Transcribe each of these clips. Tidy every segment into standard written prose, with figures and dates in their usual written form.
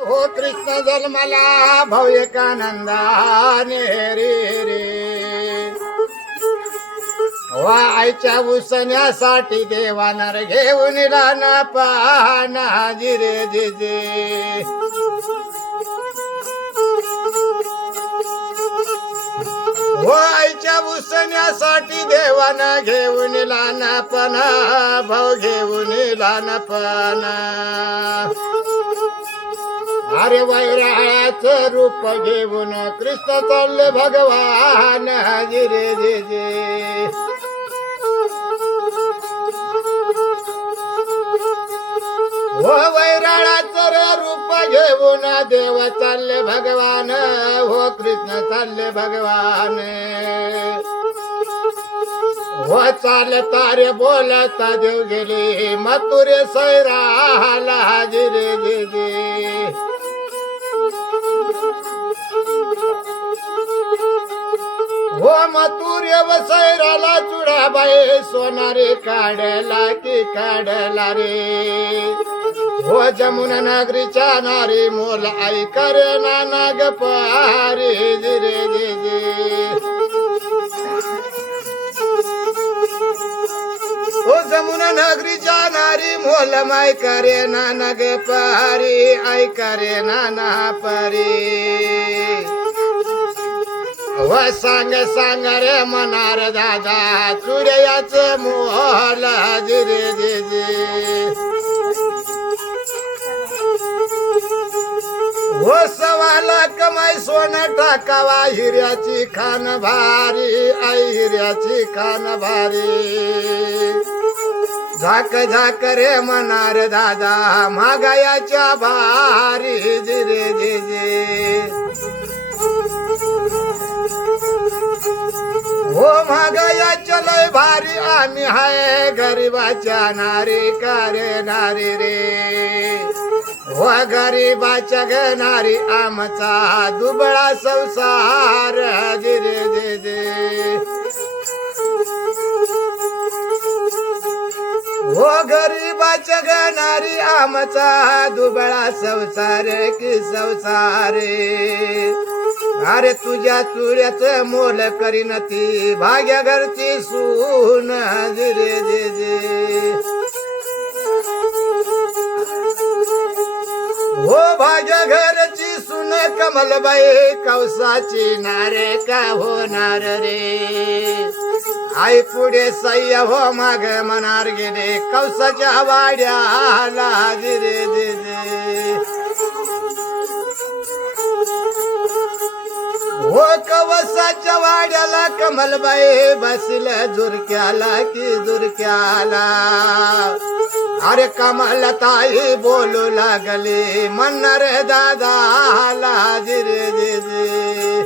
हो कृष्ण जन्मला भव्यकानंदाने रे रे वा आईच्या उसण्यासाठी देवानर घेऊन ना पाना जिरे जे हो आईच्या उसण्यासाठी देवाना घेऊन लहानपणा भाऊ घेऊन लहानपणा अरे वैराळाचं रूप घेऊन कृष्ण चालले भगवान जिरे जे हो वैराळाचं रूप घेऊन देव चालले भगवान हो कृष्ण चालले भगवान हो चालता रे बोलता देव गेले मथुरे सैराला जिरे जे हो मथुरे व सैराला चुडाबाई सोनारे काढला की काढला रे हो जमुना नगरीच्या नारी मोल आई करे नाग पारी जिरे जे हो जमुना नगरीच्या नारी मोल माय करे नाग पारी आई करे नाना पारी व सांग रे मनार दादा चुड्याच मोल जिरे जे हो सवाला कमाई सोनं टाकावा हिऱ्याची खान भारी आई हिऱ्याची खान भारी झाक रे मनार दादा महागायाच्या भारी जिरे जे हो महागायाच्या लय भारी आम्ही हाय गरीबाच्या नारी करे नारी रे हो गरीबाच्या घेणारी आमचा दुबळा संसार जिरे जे हो गरीबाच्या घेणारी आमचा दुबळा संसार की संसारे अरे तुझ्या चुड्याच मोल करीन ती भाग्या घरची सून जिरे जे हो भाग्या घरची सून कमलबाई कौसाची नारे का होणार रे आई पुढे सह्य हो माग मनार गेले कौसाच्या वाड्याला जिरे जे हो कवसाच्या वाड्याला कमलबाई बसले झुरक्याला की झुरक्याला अरे कमलताई बोलू लागली म्हणणार दादाला जिरे जे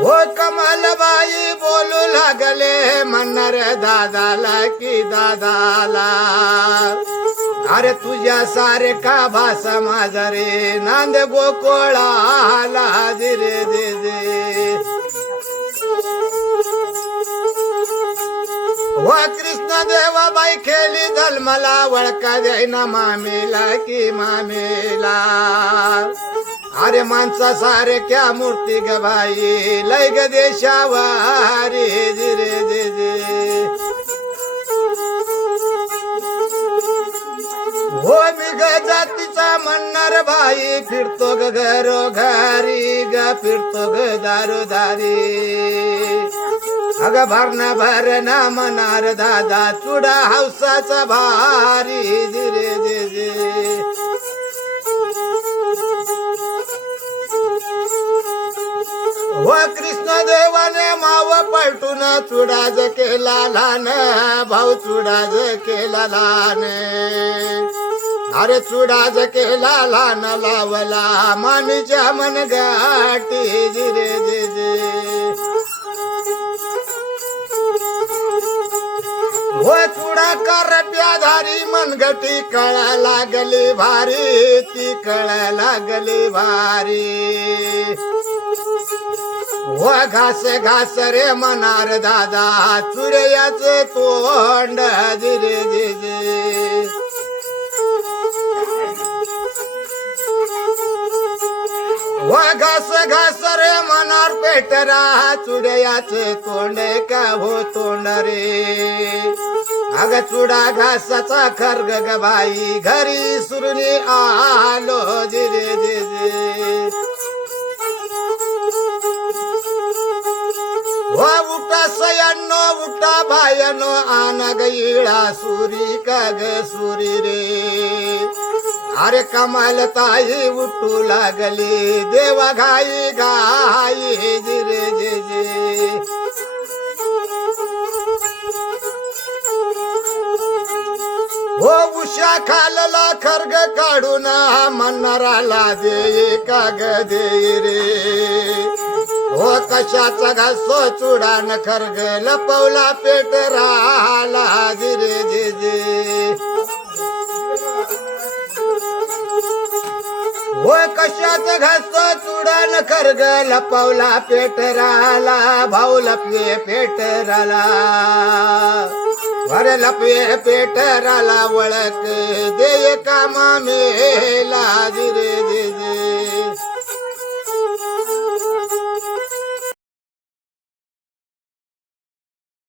हो कमलबाई बोलू लागले म्हणणार दादाला की दादाला अरे तुझ्या सारे का भाषा माझा रे नांद गोकुळाला जिरे जे हो कृष्ण देवाबाई खेळली जन्मला वळका देईना मामेला की मामेला अरे माणसा सारे क्या मूर्ती ग बाई लय ग देशावारी जिरे जे हो मी ग जातीचा म्हणणार बाई फिरतो ग घरोघरी ग फिरतो ग दारोदारी अग भरणा मनार दादा चुडा हौसाचा भारी जिरे जे हो कृष्ण देवाने माव पलटून चुडाज केला लहान भाऊ चुडाज केला लहान अरे चुडाज केला लहान लावला मामीच्या मनगाटी जिरे जे हो चुडा करप्या धारी मनगटी कळा लागली भारी ती कळा लागली भारी व घास घास रे मनार दादा चुरयाच तोंड जिरे जे घास घास रे मनार पेटरा चुड्याचे तोंड का हो तोंड रे अग चुडा घासाचा खर्ग ग बाई घरी सुरणी आलो जिरे जे जे हो उठा सयानो उठा भायनो आन गईळा सुरी का ग सुरी रे अरे कमाल ताई उठू लागली देवा घाई घाई जिरे जे जे हो उषा खालला खर्ग काढून मन्नराला दे का ग दे रे हो कशाचा घासो चुडान खर्ग लपवला पेट राला जिरे जे जे हो कशाचा घासो चुडान खर्ग लपवला पेट राला भाऊ लपवे पेट राला अरे लपवे पेट राला वळक दे कामा मेला जिरे जे